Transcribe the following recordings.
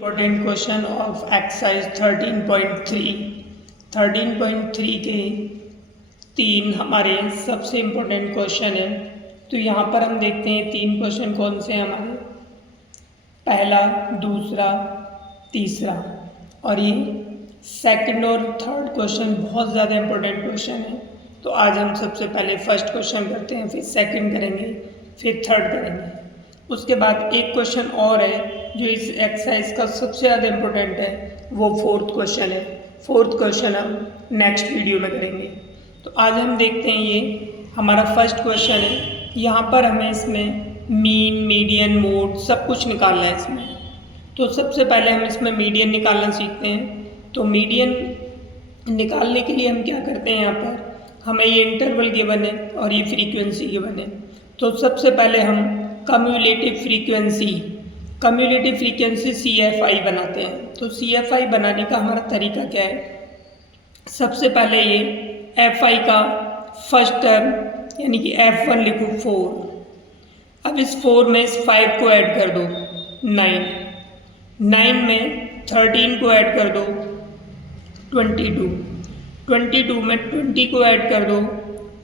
Important question of exercise 13.3 के तीन हमारे सबसे इम्पोर्टेंट क्वेश्चन है। तो यहाँ पर हम देखते हैं तीन क्वेश्चन कौन से हैं हमारे, पहला, दूसरा, तीसरा, और ये सेकंड और थर्ड क्वेश्चन बहुत ज़्यादा इम्पोर्टेंट क्वेश्चन है। तो आज हम सबसे पहले फर्स्ट क्वेश्चन करते हैं, फिर सेकंड करेंगे, फिर थर्ड करेंगे। उसके बाद एक क्वेश्चन और है जो इस एक्सरसाइज का सबसे ज़्यादा इम्पोर्टेंट है, वो फोर्थ क्वेश्चन है। फोर्थ क्वेश्चन हम नेक्स्ट वीडियो में करेंगे। तो आज हम देखते हैं, ये हमारा फर्स्ट क्वेश्चन है। यहाँ पर हमें इसमें मीन, मीडियन, मोड सब कुछ निकालना है इसमें। तो सबसे पहले हम इसमें मीडियन निकालना सीखते हैं। तो मीडियन निकालने के लिए हम क्या करते हैं, यहाँ पर हमें ये इंटरवल गिवन है और ये फ्रीक्वेंसी गिवन है। तो सबसे पहले हम कम्युलेटिव फ्रीक्वेंसी CFI बनाते हैं। तो CFI बनाने का हमारा तरीका क्या है, सबसे पहले ये FI का फर्स्ट टर्म यानी कि F1 लिखो 4। अब इस 4 में इस 5 को ऐड कर दो 9 में 13 को ऐड कर दो 22 में 20 को ऐड कर दो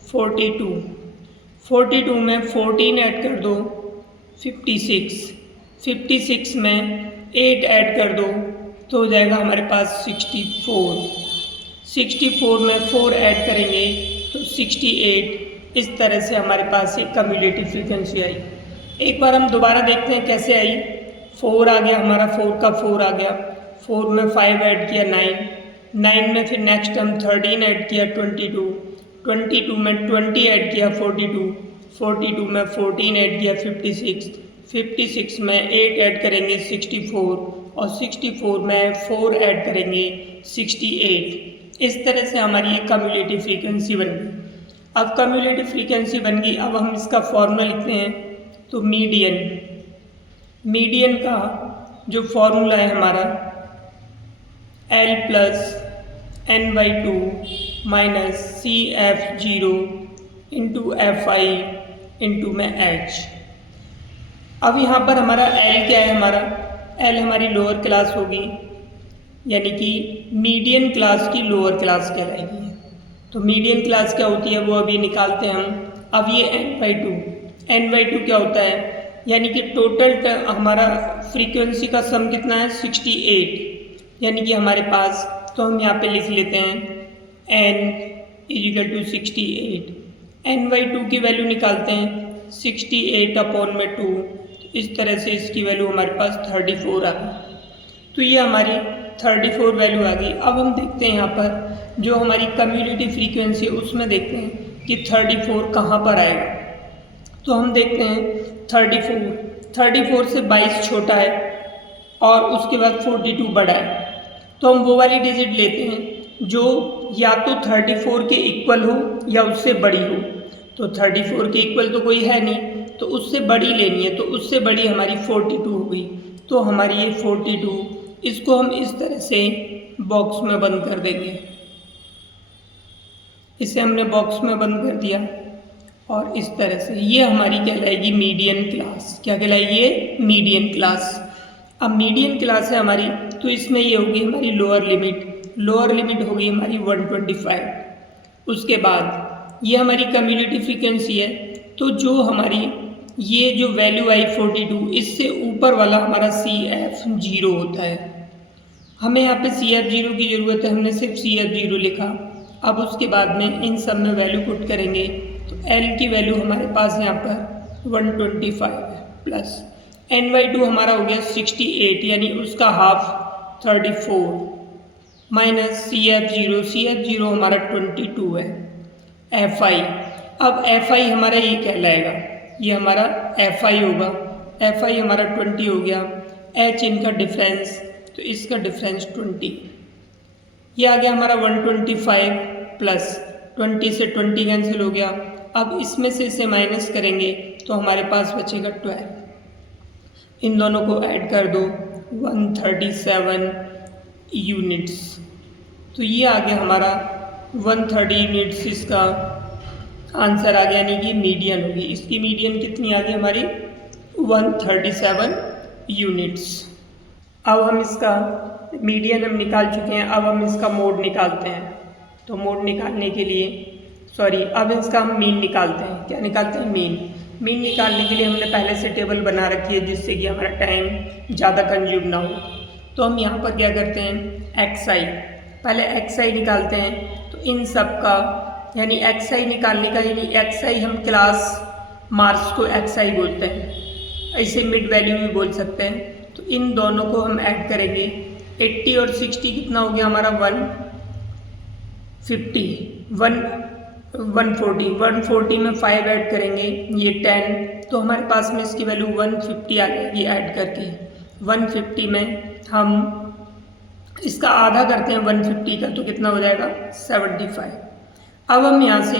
42 में 14 ऐड कर दो 56 में 8 ऐड कर दो तो हो जाएगा हमारे पास 64 में 4 ऐड करेंगे तो 68। इस तरह से हमारे पास एक कम्युलेटिव फ्रीक्वेंसी आई। एक बार हम दोबारा देखते हैं कैसे आई। 4 आ गया हमारा, 4 का 4 आ गया, 4 में 5 ऐड किया 9 में फिर नेक्स्ट टर्म 13 ऐड किया 22 में 20 ऐड किया 42 में 14 ऐड किया 56 में 8 ऐड करेंगे 64 और 64 में 4 ऐड करेंगे 68। इस तरह से हमारी एक कम्युलेटिव फ्रीक्वेंसी बन गई। अब कम्युलेटिव फ्रीक्वेंसी बन गई, अब हम इसका फॉर्मूला लिखते हैं। तो मीडियन का जो फॉर्मूला है हमारा L + n/2 - CF0 × FI × में H। अब यहाँ पर हमारा L क्या है, हमारा L हमारी लोअर क्लास होगी, यानी कि मीडियन क्लास की लोअर क्लास कहलाएगी। तो मीडियन क्लास क्या होती है वो अभी निकालते हैं हम। अब ये n/2 क्या होता है, यानी कि टोटल हमारा फ्रीक्वेंसी का सम कितना है 68, यानी कि हमारे पास, तो हम यहाँ पे लिख लेते हैं n = 68। n/2 की वैल्यू निकालते हैं 68/2। इस तरह से इसकी वैल्यू हमारे पास 34 आ गई। तो ये हमारी 34 वैल्यू आ गई। अब हम देखते हैं यहाँ पर जो हमारी कम्युलेटिव फ्रीक्वेंसी है उसमें देखते हैं कि 34 कहाँ पर आएगा। तो हम देखते हैं 34 से 22 छोटा है और उसके बाद 42 बड़ा है। तो हम वो वाली डिजिट लेते हैं जो या तो 34 के इक्वल हो या उससे बड़ी हो। तो 34 के इक्वल तो कोई है नहीं, तो उससे बड़ी लेनी है। तो उससे बड़ी हमारी 42 हो गई। तो हमारी ये 42, इसको हम इस तरह से बॉक्स में बंद कर देंगे। इसे हमने बॉक्स में बंद कर दिया और इस तरह से ये हमारी कहलाएगी मीडियन क्लास। क्या कहलाएगी? Median class. अब मीडियन क्लास है हमारी, तो इसमें ये होगी हमारी लोअर लिमिट होगी हमारी 125। उसके बाद ये हमारी कम्युलेटिव फ्रीक्वेंसी है। तो जो हमारी ये जो वैल्यू आई 42, इससे ऊपर वाला हमारा CF0 होता है। हमें यहाँ पे CF0 की ज़रूरत है, हमने सिर्फ CF0 लिखा। अब उसके बाद में इन सब में वैल्यू पुट करेंगे तो L की वैल्यू हमारे पास यहाँ पर 125 है, प्लस n/2 हमारा हो गया 68, यानी उसका हाफ 34, माइनस CF0 हमारा 22 है, FI। अब FI हमारा ये कहलाएगा, ये हमारा FI होगा। FI हमारा 20 हो गया, H इनका डिफरेंस, तो इसका डिफरेंस 20। ये आ गया हमारा 125 प्लस 20 से 20 कैंसिल हो गया। अब इसमें से इसे माइनस करेंगे तो हमारे पास बचेगा 12। इन दोनों को ऐड कर दो 137 यूनिट्स। तो ये आ गया हमारा 130 यूनिट्स, इसका आंसर आ गया, यानी कि मीडियन होगी। इसकी मीडियन कितनी आ गई हमारी 137 यूनिट्स। अब हम इसका मीडियन हम निकाल चुके हैं, अब हम इसका मोड निकालते हैं। तो मोड निकालने के लिए अब इसका हम मीन निकालते हैं। क्या निकालते हैं? मीन निकालने के लिए हमने पहले से टेबल बना रखी है जिससे कि हमारा टाइम ज़्यादा कंज्यूम ना हो। तो हम यहाँ पर क्या करते हैं, पहले XI निकालते हैं। तो इन सब का यानी XI निकालने का यानी XI हम क्लास मार्क्स को XI बोलते हैं, ऐसे मिड वैल्यू भी बोल सकते हैं। तो इन दोनों को हम ऐड करेंगे। 80 और 60 कितना हो गया हमारा? 140 में 5 ऐड करेंगे, ये 10। तो हमारे पास में इसकी वैल्यू 150 आ जाएगी ऐड करके। 150 में हम इसका आधा करते हैं 150 का, तो कितना हो जाएगा? 75। अब हम यहाँ से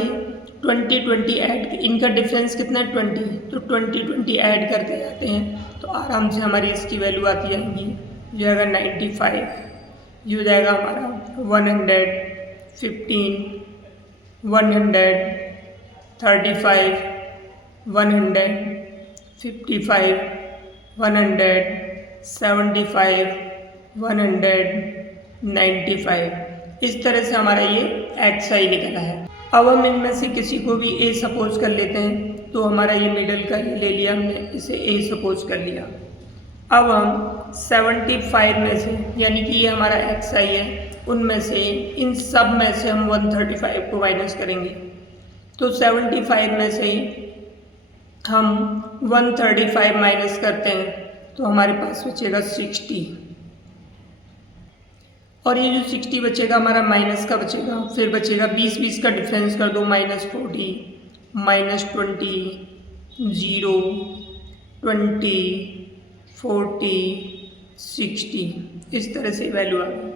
20 ऐड, इनका डिफरेंस कितना है? 20। तो 20 ऐड करते जाते हैं तो आराम से हमारी इसकी वैल्यू आती जाएगी, जो आएगा 95। ये हो जाएगा हमारा 115, 135, 155, 175, 195। इस तरह से हमारा ये XI निकला है। अब हम इनमें से किसी को भी A सपोज कर लेते हैं। तो हमारा ये मिडल का ये ले लिया हमने, इसे A सपोज कर लिया। अब हम 75 में से यानी कि ये हमारा XI है, उनमें से इन सब में से हम 135 को माइनस करेंगे। तो 75 में से हम 135 माइनस करते हैं तो हमारे पास बचेगा 60। और ये जो 60 बचेगा हमारा माइनस का बचेगा, फिर बचेगा 20 का डिफरेंस कर दो, -40, -20, 0, 20, 40, 60, इस तरह से वैल्यू आ गई।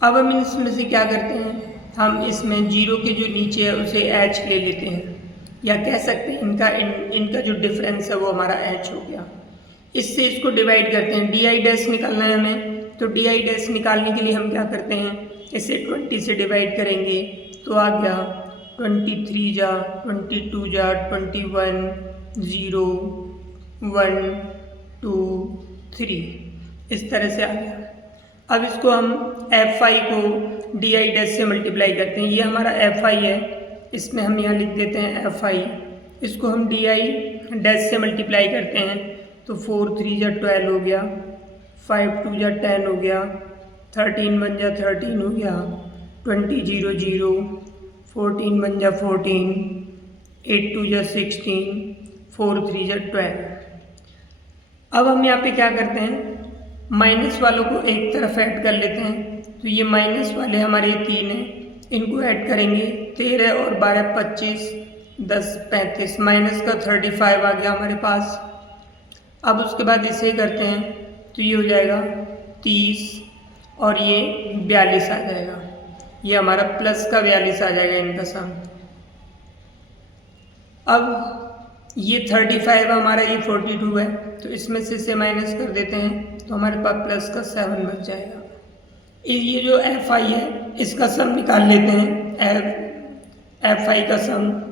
अब हम इसमें से क्या करते हैं, हम इसमें 0 के जो नीचे है उसे H ले लेते हैं, या कह सकते हैं इनका जो डिफरेंस है वो हमारा H हो गया। इससे इसको डिवाइड करते हैं, DI डैश निकालना है हमें। तो DI डैश निकालने के लिए हम क्या करते हैं, इसे 20 से डिवाइड करेंगे तो आ गया 23 जा 22 जा 21, 0, 1, 2, 3, इस तरह से आ गया। अब इसको हम FI को DI डैश से मल्टीप्लाई करते हैं। ये हमारा FI है, इसमें हम यहाँ लिख देते हैं FI। इसको हम DI डैश से मल्टीप्लाई करते हैं तो 4 3 जा 12 हो गया, 5 2 जा 10 हो गया, 13 1 जा 13 हो गया, 20 0 0, 14 1 जा 14, 8 2 जा 16, 4 3 जा 12। अब हम यहाँ पे क्या करते हैं, माइनस वालों को एक तरफ ऐड कर लेते हैं। तो ये माइनस वाले हमारे 3 हैं, इनको ऐड करेंगे। 13 और 12 25, 10 35, माइनस का 35 आ गया हमारे पास। अब उसके बाद इसे करते हैं तो ये हो जाएगा 30 और ये 42 आ जाएगा। ये हमारा प्लस का 42 आ जाएगा इनका सम। अब ये 35 हमारा, ये 42 है, तो इसमें से इसे माइनस कर देते हैं तो हमारे पास प्लस का 7 बच जाएगा। ये जो FI है इसका सम निकाल लेते हैं, FI का सम,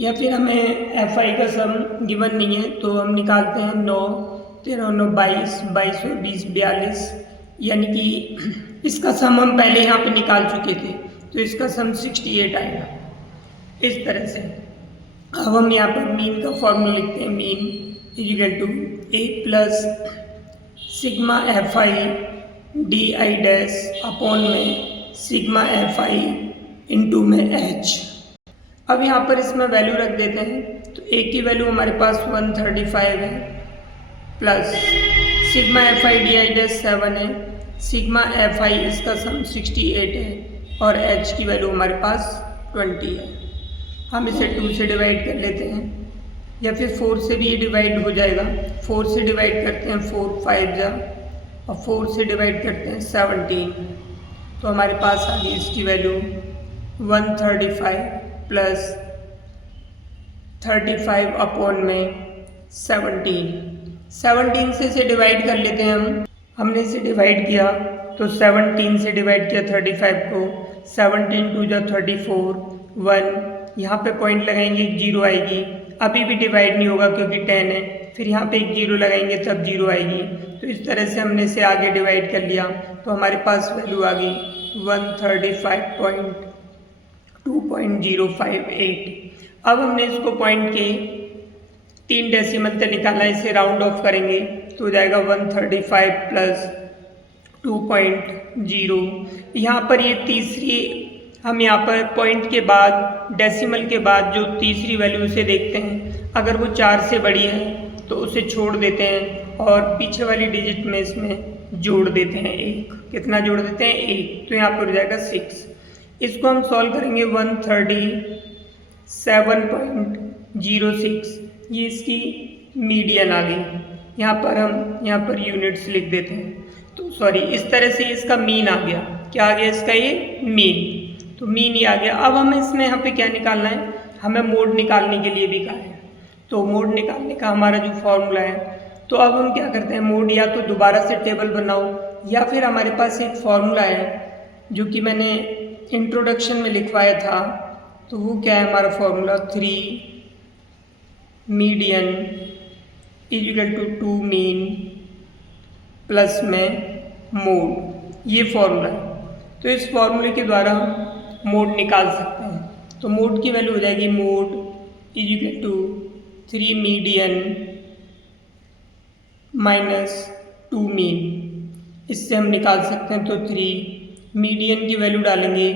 या फिर हमें FI का सम गिवन नहीं है तो हम निकालते हैं 9 13 9 22, 22 और 20 42, यानी कि इसका सम हम पहले यहाँ पे निकाल चुके थे तो इसका सम 68 आएगा। इस तरह से अब हम यहाँ पर मीन का फॉर्मूला लिखते हैं, mean equal to A plus sigma FI DI dash upon में सिग्मा FI इंटू में H। अब यहाँ पर इसमें वैल्यू रख देते हैं तो A की वैल्यू हमारे पास 135 है, plus sigma FI DI dash 7 है, सिग्मा FI इसका सम 68 है और H की वैल्यू हमारे पास 20 है। हम इसे 2 से डिवाइड कर लेते हैं या फिर 4 से भी ये डिवाइड हो जाएगा। 4 से डिवाइड करते हैं 4 5 जा, और 4 से डिवाइड करते हैं 17, तो हमारे पास आ गई इसकी वैल्यू 135 प्लस 35 अपॉन में 17 से इसे डिवाइड कर लेते हैं हमने इसे डिवाइड किया तो 17 से डिवाइड किया 35 को, 17 2 जा 34, 1, यहाँ पे पॉइंट लगाएंगे 0 आएगी। अभी भी डिवाइड नहीं होगा क्योंकि 10 है, फिर यहाँ पे एक 0 लगाएंगे तब 0 आएगी। तो इस तरह से हमने इसे आगे डिवाइड कर लिया, तो हमारे पास वैल्यू आ गई 135.2.058। अब हमने इसको पॉइंट के 3 डेसिमल तक निकाला, इसे राउंड ऑफ करेंगे तो हो जाएगा 135 प्लस 2.0। यहाँ पर ये तीसरी, हम यहाँ पर पॉइंट के बाद डेसिमल के बाद जो तीसरी वैल्यू से देखते हैं, अगर वो 4 से बड़ी है तो उसे छोड़ देते हैं और पीछे वाली डिजिट में इसमें जोड़ देते हैं 1। कितना जोड़ देते हैं? 1। तो यहाँ पर हो जाएगा 6। इसको हम सॉल्व करेंगे 137.06, ये इसकी मीडियन आ गई। यहाँ पर यूनिट्स लिख देते हैं, तो सॉरी, इस तरह से इसका मीन आ गया। क्या आ गया इसका? ये मीन। तो मीन ही आ गया। अब हमें इसमें यहाँ पे क्या निकालना है? हमें मोड निकालने के लिए भी कहा है, तो मोड निकालने का हमारा जो फॉर्मूला है, तो अब हम क्या करते हैं, मोड या तो दोबारा से टेबल बनाओ या फिर हमारे पास एक फॉर्मूला है जो कि मैंने इंट्रोडक्शन में लिखवाया था। तो वो क्या है हमारा formula? 3 median equal to 2 mean plus में मोड, ये फॉर्मूला है। तो इस फॉर्मूले के द्वारा हम मोड निकाल सकते हैं। तो मोड की वैल्यू हो जाएगी mode equal to 3 median minus 2 mean. इससे हम निकाल सकते हैं, तो 3 मीडियन की वैल्यू डालेंगे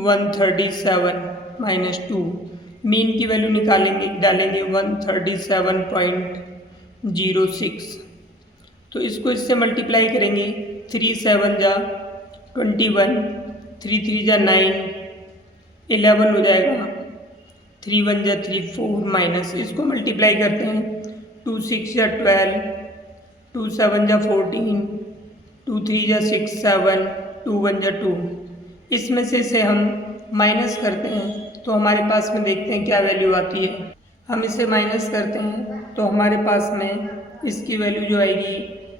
137 माइनस 2, मीन की वैल्यू डालेंगे 137.06। तो इसको इससे मल्टीप्लाई करेंगे, 3 7 जा 21, 3 3 जा 9, 11 हो जाएगा, 3 1 जा 3 4 माइनस, इसको मल्टीप्लाई करते हैं, 2 6 जा 12, 2 7 जा 14, 2 3 जा 6 7, 2 1 जा 2। इसमें से इसे हम माइनस करते हैं तो हमारे पास में देखते हैं क्या वैल्यू आती है। हम इसे माइनस करते हैं तो हमारे पास में इसकी वैल्यू जो आएगी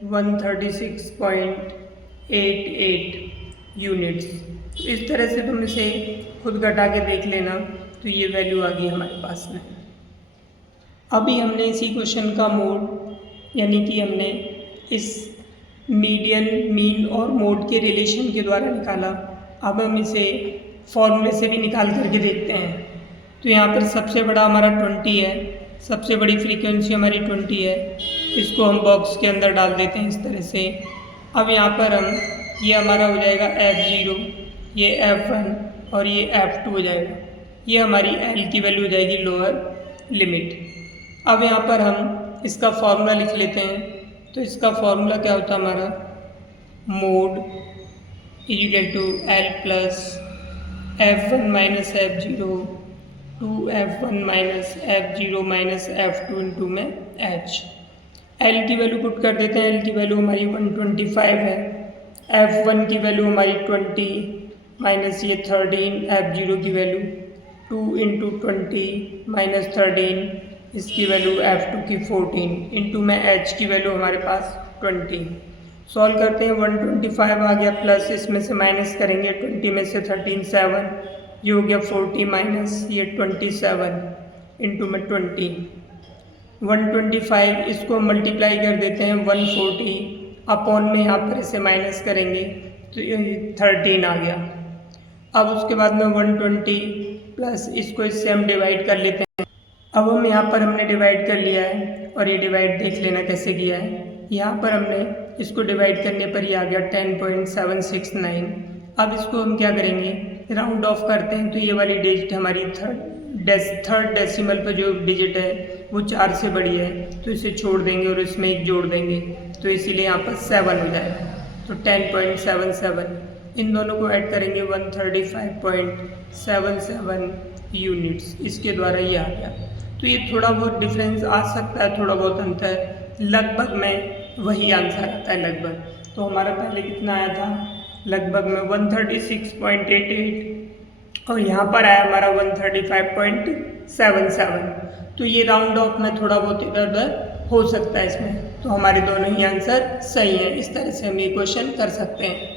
136.88 यूनिट्स। इस तरह से तुम इसे खुद घटा के देख लेना, तो ये वैल्यू आ गई हमारे पास में। अभी हमने इसी क्वेश्चन का मोड, यानी कि हमने इस मीडियन, मीन और मोड के रिलेशन के द्वारा निकाला। अब हम इसे फॉर्मूले से भी निकाल करके देखते हैं। तो यहाँ पर सबसे बड़ा हमारा 20 है, सबसे बड़ी फ्रीक्वेंसी हमारी 20 है। इसको हम बॉक्स के अंदर डाल देते हैं इस तरह से। अब यहाँ पर हम, ये हमारा हो जाएगा F0, ये F1 और ये F2 हो जाएगा। ये हमारी L की वैल्यू हो जाएगी, लोअर लिमिट। अब यहाँ पर हम इसका फॉर्मूला लिख लेते हैं। तो इसका फॉर्मूला क्या होता है हमारा? Mode equal to L plus F1 minus F0 2F1 minus F0 minus F2 into में H। L की वैल्यू पुट कर देते हैं। L की वैल्यू हमारी 125 है, F1 की वैल्यू हमारी 20 माइनस ये 13, F0 की वैल्यू 2 इंटू 20 माइनस 13, इसकी वैल्यू F2 की 14 इंटू में H की वैल्यू हमारे पास 20। सॉल्व करते हैं, 125 आ गया, प्लस इसमें से माइनस करेंगे 20 में से 13 7, ये हो गया 40 माइनस ये 27 इंटू में 20। 125 इसको मल्टीप्लाई कर देते हैं 140 अपॉन में, यहाँ पर इसे माइनस करेंगे तो ये 13 आ गया। अब उसके बाद में 120 प्लस इसको इससे हम डिवाइड कर लेते हैं। अब हम यहाँ पर हमने डिवाइड कर लिया है और ये डिवाइड देख लेना कैसे किया है। यहाँ पर हमने इसको डिवाइड करने पर ये आ गया 10.769। अब इसको हम क्या करेंगे, राउंड ऑफ करते हैं। तो ये वाली डिजिट हमारी थर्ड डेसिमल पर जो डिजिट है वो 4 से बड़ी है, तो इसे छोड़ देंगे और इसमें 1 जोड़ देंगे, तो इसीलिए यहाँ पर 7 हो जाएगा। तो 10.77, इन दोनों को ऐड करेंगे 135.77 यूनिट्स, इसके द्वारा ये आ गया। तो ये थोड़ा बहुत डिफरेंस आ सकता है, थोड़ा बहुत अंतर, लगभग में वही आंसर आता है लगभग। तो हमारा पहले कितना आया था, लगभग में 136.88 और यहाँ पर आया हमारा 135.77। तो ये राउंड ऑफ में थोड़ा बहुत इधर उधर हो सकता है इसमें, तो हमारे दोनों ही आंसर सही हैं। इस तरह से हम ये क्वेश्चन कर सकते हैं।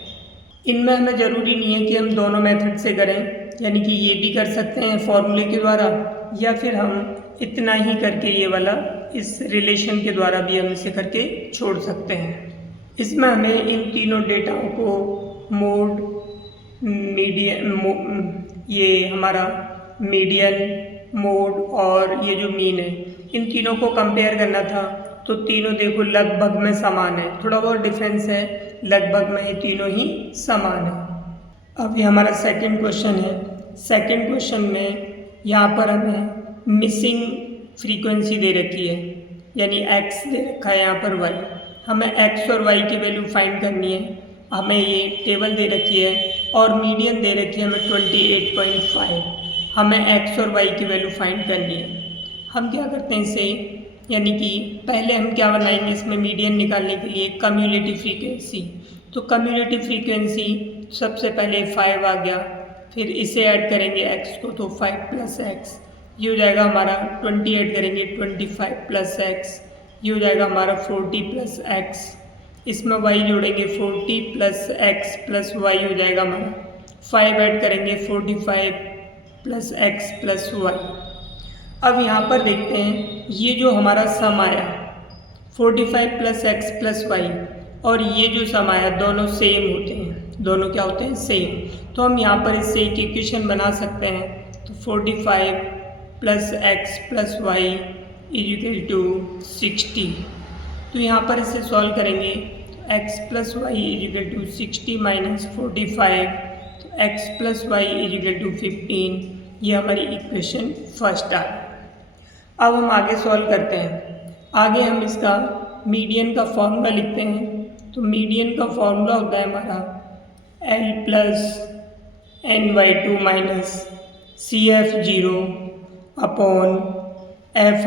इनमें हमें ज़रूरी नहीं है कि हम दोनों मेथड से करें, यानी कि ये भी कर सकते हैं फॉर्मूले के द्वारा, या फिर हम इतना ही करके ये वाला इस रिलेशन के द्वारा भी हम इसे करके छोड़ सकते हैं। इसमें हमें इन तीनों डेटाओं को मोड, ये हमारा मीडियन, मोड और ये जो मीन है, इन तीनों को कंपेयर करना था। तो तीनों देखो लगभग में समान है, थोड़ा बहुत डिफरेंस है, लगभग में ये तीनों ही समान है। अब ये हमारा सेकंड क्वेश्चन है। सेकंड क्वेश्चन में यहाँ पर हमें मिसिंग फ्रीक्वेंसी दे रखी है, यानी x दे रखा है यहाँ पर y। हमें x और y की वैल्यू फाइंड करनी है। हमें ये टेबल दे रखी है और मीडियन दे रखी है हमें 28.5। हमें x और y की वैल्यू फाइंड करनी है। हम क्या करते हैं इसे, यानी कि पहले हम क्या बनाएंगे इसमें मीडियन निकालने के लिए कम्युलेटिव फ्रीक्वेंसी। तो कम्युलेटिव फ्रीक्वेंसी सबसे पहले 5 आ गया, फिर इसे ऐड करेंगे x को तो 5 + x, ये हो जाएगा हमारा 20 ऐड करेंगे 25 + x, ये हो जाएगा हमारा 40 + x। इसमें y जोड़ेंगे 40 + x + y हो जाएगा हमारा 5 ऐड करेंगे 45 + x + y। अब यहाँ पर देखते हैं ये जो हमारा सम आया 45 + x + y और ये जो सम आया दोनों सेम होते हैं, दोनों क्या होते हैं, सेम। तो हम यहाँ पर इससे एक इक्वेशन बना सकते हैं। तो 45 + x + y = 60। तो यहाँ पर इसे सॉल्व करेंगे तो x + y = 60 - 45, तो x + y = 15। ये हमारी इक्वेशन फर्स्ट आ। अब हम आगे सॉल्व करते हैं। आगे हम इसका मीडियन का फॉर्मूला लिखते हैं। तो मीडियन का फॉर्मूला होता है हमारा L + n/2 - CF0 upon Fi ×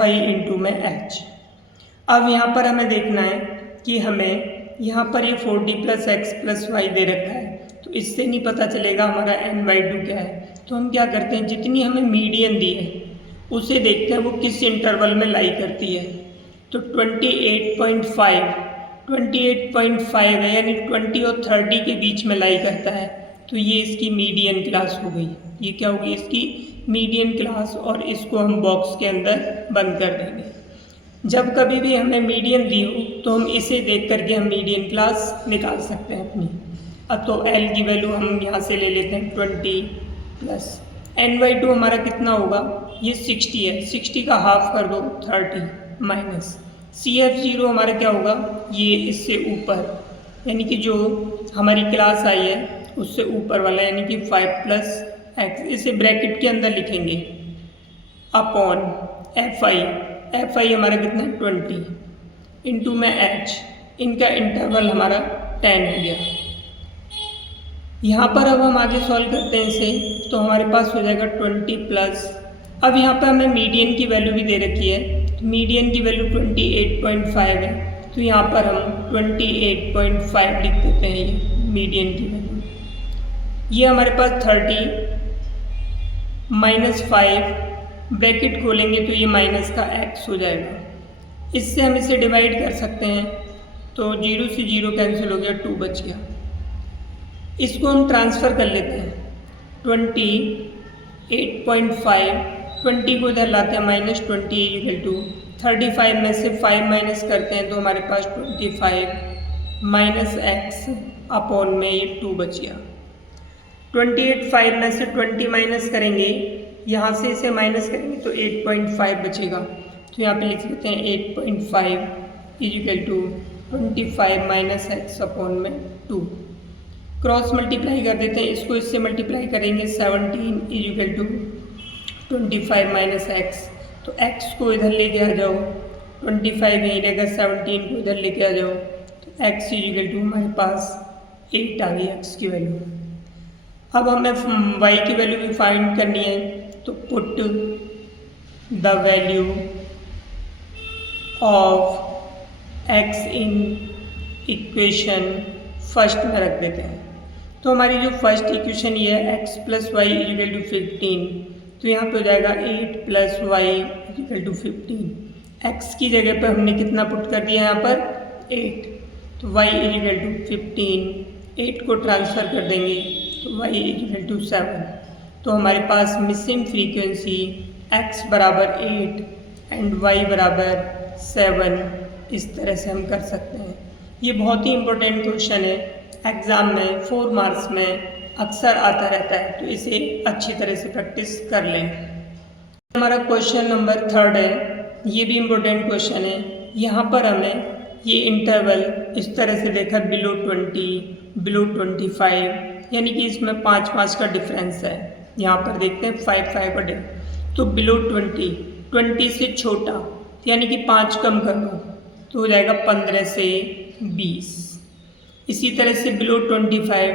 h। अब यहाँ पर हमें देखना है कि हमें यहाँ पर ये 40 + x + y दे रखा है, तो इससे नहीं पता चलेगा हमारा n/2 क्या है। तो हम क्या करते हैं, जितनी हमें मीडियन दी है उसे देखते हैं वो किस इंटरवल में लाई करती है। तो 28.5 है, यानी 20 और 30 के बीच में लाई करता है। तो ये इसकी मीडियन क्लास हो गई। ये क्या होगी, इसकी मीडियन क्लास, और इसको हम बॉक्स के अंदर बंद कर देंगे। जब कभी भी हमें मीडियन दी हो तो हम इसे देख करके हम मीडियन क्लास निकाल सकते हैं अपनी। अब तो L की वैल्यू हम यहाँ से ले लेते हैं 20 + n/2 हमारा कितना होगा, ये 60 है, 60 का हाफ कर दो 30 माइनस CF0 हमारा क्या होगा, ये इससे ऊपर, यानी कि जो हमारी क्लास आई है उससे ऊपर वाला, यानी कि 5 + x, इसे ब्रैकेट के अंदर लिखेंगे अपॉन Fi हमारा कितना 20 इंटू में h, इनका इंटरवल हमारा 10 हो गया। यहाँ पर अब हम आगे सॉल्व करते हैं इसे, तो हमारे पास हो जाएगा 20 प्लस, अब यहाँ पर हमें मीडियन की वैल्यू भी दे रखी है। तो मीडियन की वैल्यू 28.5 है, तो यहाँ पर हम 28.5 लिख देते हैं ये मीडियन की वैल्यू। ये हमारे पास 30 - 5 ब्रैकेट खोलेंगे तो ये माइनस का x हो जाएगा। इससे हम इसे डिवाइड कर सकते हैं, तो 0 से 0 कैंसिल हो गया, 2 बच गया। इसको हम ट्रांसफ़र कर लेते हैं 28.5, 20 को इधर लाते हैं -20 = 35 में से 5 माइनस करते हैं तो हमारे पास 25 - x अपॉन में ये 2 बच गया। 28.5 में से 20 माइनस करेंगे, यहाँ से इसे माइनस करेंगे तो 8.5 बचेगा। तो यहाँ पे लिख लेते हैं 8.5 = 25 - x अपॉन में 2। क्रॉस मल्टीप्लाई कर देते हैं, इसको इससे मल्टीप्लाई करेंगे 17 = 25 - x। तो x को इधर लेके आ जाओ, 25 यहीं रहेगा, 17 को इधर लेके आ जाओ, तो x = हमारे पास 8 आ गई x की वैल्यू। अब हमें y की वैल्यू भी फाइंड करनी है, तो put the value of x in equation first में रख देते हैं। तो हमारी जो फर्स्ट इक्वेशन ये है x + y = 15, तो यहाँ पे हो जाएगा 8 + y = 15। x की जगह पर हमने कितना पुट कर दिया यहाँ पर 8, तो y = 15, 8 को ट्रांसफ़र कर देंगे तो y = 7। तो हमारे पास missing frequency x = 8 and y = 7, इस तरह से हम कर सकते हैं। ये बहुत ही इम्पोर्टेंट क्वेश्चन है, एग्ज़ाम में 4 मार्क्स में अक्सर आता रहता है, तो इसे अच्छी तरह से प्रैक्टिस कर लें। हमारा क्वेश्चन नंबर 3 है, ये भी इम्पोर्टेंट क्वेश्चन है। यहाँ पर हमें ये इंटरवल इस तरह से देखा, बिलो 20, बिलो 25, यानी कि इसमें 5-5 का डिफरेंस है। यहाँ पर देखते हैं 5-5 का डिफरेंस, तो बिलो 20 से छोटा, यानी कि 5 कम कर लो तो हो जाएगा 15 से 20। इसी तरह से बिलो 20 से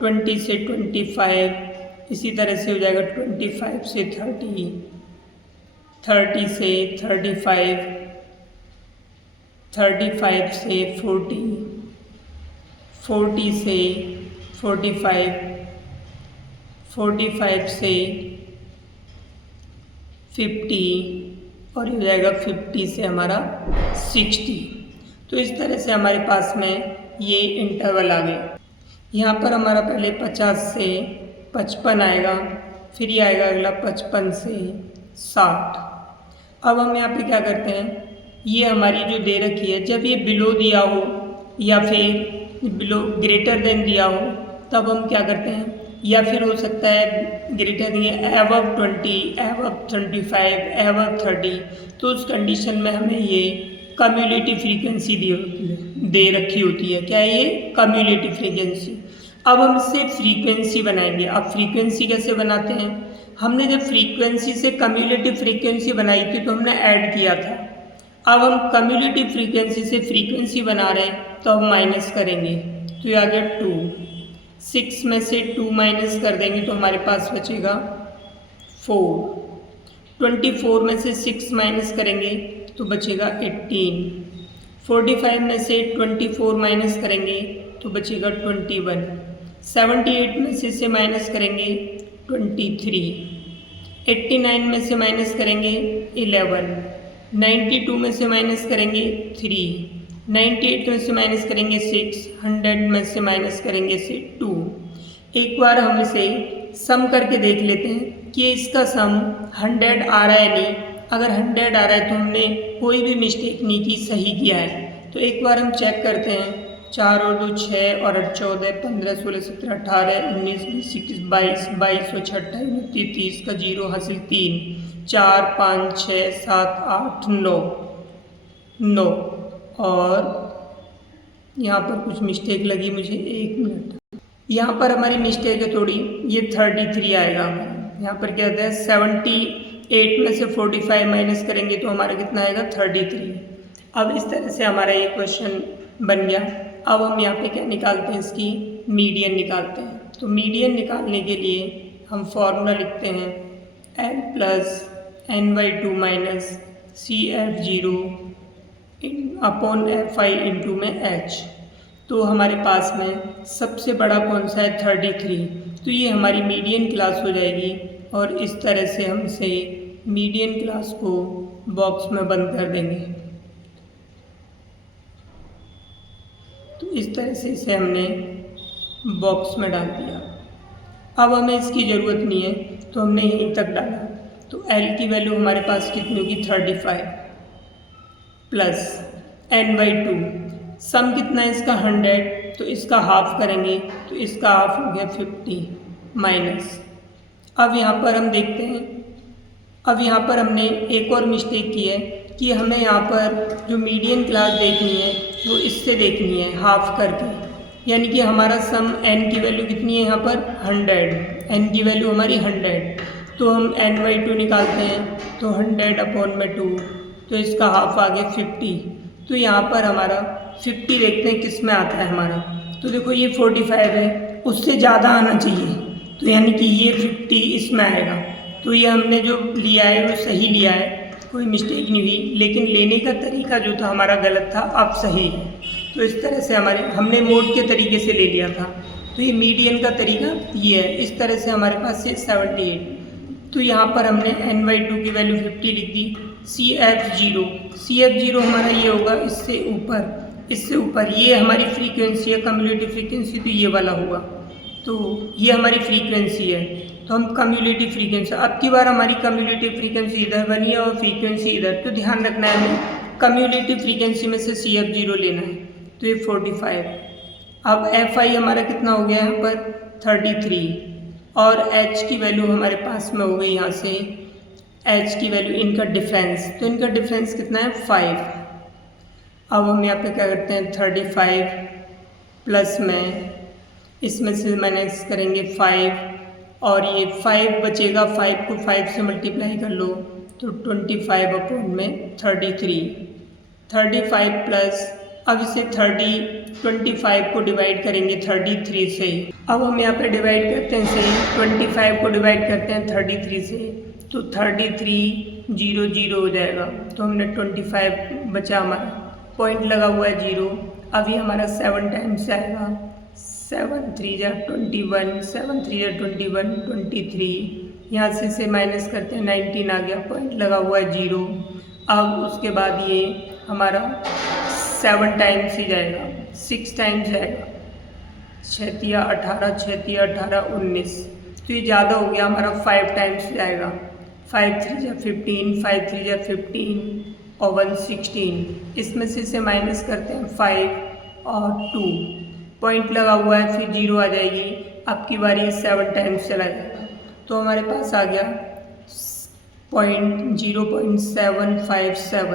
25, इसी तरह से हो जाएगा 25 से 30 से 35, 35 से 40 से 45, 45 से 50 और ये हो जाएगा 50 से हमारा 60। तो इस तरह से हमारे पास में ये इंटरवल आ गए। यहाँ पर हमारा पहले 50 से 55 आएगा, फिर ये आएगा अगला 55 से 60। अब हम यहाँ पे क्या करते हैं, ये हमारी जो दे रखी है, जब ये बिलो दिया हो या फिर बिलो ग्रेटर देन दिया हो तब हम क्या करते हैं, या फिर हो सकता है ग्रेटर दिए एबव 20, एबव 25, एबव 30, तो उस कंडीशन में हमें ये कम्युलेटिव फ्रीक्वेंसी दे रखी होती है। क्या है ये? Cumulative frequency. अब हम इससे फ्रीक्वेंसी बनाएंगे। अब फ्रीक्वेंसी कैसे बनाते हैं, हमने जब फ्रीक्वेंसी से कम्युलेटिव फ्रीक्वेंसी बनाई थी तो हमने ऐड किया था। अब हम कम्युलेटिव फ्रीक्वेंसी से फ्रीक्वेंसी बना रहे हैं तो हम माइनस करेंगे, तो ये आ गया 2। 6 में से 2 माइनस कर देंगे तो हमारे पास बचेगा 4। 24 में से 6 माइनस करेंगे तो बचेगा 18। 45 में से 24 माइनस करेंगे तो बचेगा 21। 78 में से माइनस करेंगे 23। 89 में से माइनस करेंगे 11। 92 में से माइनस करेंगे 3। 98 में से माइनस करेंगे 6। 100 में से माइनस करेंगे 2। एक बार हम इसे सम करके देख लेते हैं कि इसका सम 100 आ रहा है नहीं। अगर 100 आ रहा है तो हमने कोई भी मिस्टेक नहीं की, सही किया है। तो एक बार हम चेक करते हैं। 4 और 2 6 और 8 14, 15 16 17 18 19 20 21 22 22 और 6 28 29 30 का 0 हासिल 3 4 5 6 7 8 9 और यहाँ पर कुछ मिस्टेक लगी मुझे, 1 मिनट। यहाँ पर हमारी मिस्टेक है थोड़ी, ये 33 आएगा हमारा। यहाँ पर क्या होता है, 78 में से 45 माइनस करेंगे तो हमारा कितना आएगा, 33। अब इस तरह से हमारा ये क्वेश्चन बन गया। अब हम यहाँ पे क्या निकालते हैं, इसकी मीडियन निकालते हैं। तो मीडियन निकालने के लिए हम फॉर्मूला लिखते हैं L plus n/2 minus CF0 upon Fi into में H। तो हमारे पास में सबसे बड़ा कौन सा है, 33। तो ये हमारी मीडियन क्लास हो जाएगी और इस तरह से हम इसे मीडियन क्लास को बॉक्स में बंद कर देंगे। तो इस तरह से इसे हमने बॉक्स में डाल दिया। अब हमें इसकी ज़रूरत नहीं है तो हमने यहीं तक डाला। तो L की वैल्यू हमारे पास कितनी होगी, 35 प्लस n/2। सम कितना है इसका, 100, तो इसका हाफ करेंगे तो इसका हाफ हो गया 50 माइनस। अब यहाँ पर हम देखते हैं, अब यहाँ पर हमने एक और मिस्टेक की है कि हमें यहाँ पर जो मीडियन क्लास देखनी है वो इससे देखनी है, हाफ करके। यानी कि हमारा सम n की वैल्यू कितनी है यहाँ पर, 100। n की वैल्यू हमारी 100, तो हम n/2 निकालते हैं तो 100 अपॉन में 2, तो इसका हाफ आ गया 50। तो यहाँ पर हमारा 50 देखते हैं किस में आता है हमारा। तो देखो ये 45 है, उससे ज़्यादा आना चाहिए, तो यानी कि ये 50 इसमें आएगा। तो ये हमने जो लिया है वो सही लिया है, कोई मिस्टेक नहीं हुई, लेकिन लेने का तरीका जो था हमारा गलत था, अब सही है। तो इस तरह से हमने मोड के तरीके से ले लिया था। तो ये मीडियन का तरीका ये है। इस तरह से हमारे पास है 78। तो यहाँ पर हमने n/2 की वैल्यू 50 लिख दी। CF0 हमारा ये होगा इससे ऊपर ये हमारी फ्रीक्वेंसी है, कम्युलेटिव फ्रीक्वेंसी, तो ये वाला होगा। तो ये हमारी फ्रीक्वेंसी है, तो हम कम्युलेटिव फ्रीक्वेंसी, अब की बार हमारी कम्युलेटिव फ्रीक्वेंसी इधर बनी है और फ्रीक्वेंसी इधर। तो ध्यान रखना है हमें कम्युलेटिव फ्रीक्वेंसी में से CF0 लेना है। तो ये 45। अब एफ आई हमारा कितना हो गया यहाँ पर 33 और एच की वैल्यू हमारे पास में हो गई यहाँ से एच की वैल्यू, इनका डिफरेंस, तो इनका डिफरेंस कितना है 5। अब हम यहाँ पे क्या करते हैं 35 प्लस में इसमें से माइनस करेंगे 5 और ये 5 बचेगा, 5 को 5 से मल्टीप्लाई कर लो तो 25 अपॉन में 35 प्लस, अब इसे 25 को डिवाइड करेंगे 33 से। अब हम यहाँ पे डिवाइड करते हैं इसे 25 को डिवाइड करते हैं 33 से, तो 33 0 0 हो जाएगा, तो हमने 25 बचा, हमारा पॉइंट लगा हुआ है 0। अभी हमारा 7 टाइम्स आएगा, 7 3 जा 21, 7 3 जा 21, 23, यहाँ से माइनस करते हैं 19 आ गया, पॉइंट लगा हुआ है 0। अब उसके बाद ये हमारा 7 टाइम्स ही जाएगा, 6 टाइम्स जाएगा, 6 तिया 18, 6 तिया 18 19, तो ये ज़्यादा हो गया, हमारा 5 टाइम्स जाएगा, 5 3 जा 15, 5 3 जा 15 और 1 16, इसमें से इसे माइनस करते हैं 5 और 2, पॉइंट लगा हुआ है, फिर 0 आ जाएगी, आपकी बारी 7 टाइम्स चला जाएगा, तो हमारे पास आ गया 0.757।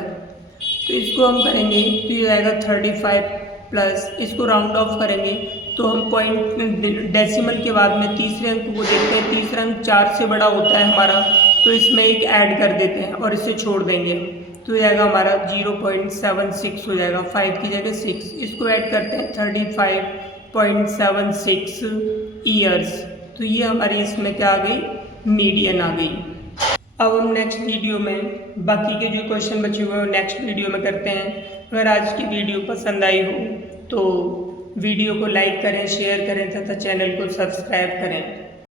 तो इसको हम करेंगे तो ये आएगा 35 प्लस, इसको राउंड ऑफ करेंगे तो हम पॉइंट डेसिमल के बाद में तीसरे अंक को देखते हैं, तीसरा अंक 4 से बड़ा होता है हमारा, तो इसमें एक ऐड कर देते हैं और इसे छोड़ देंगे, तो ये आएगा हमारा 0.76 हो जाएगा, 5 की जगह 6, इसको ऐड करते हैं 35.76 ईयर्स, तो ये हमारी इसमें क्या आ गई, मीडियन आ गई। अब हम नेक्स्ट वीडियो में बाकी के जो क्वेश्चन बचे हुए हैं वो नेक्स्ट वीडियो में करते हैं। अगर आज की वीडियो पसंद आई हो तो वीडियो को लाइक करें, शेयर करें तथा चैनल को सब्सक्राइब करें।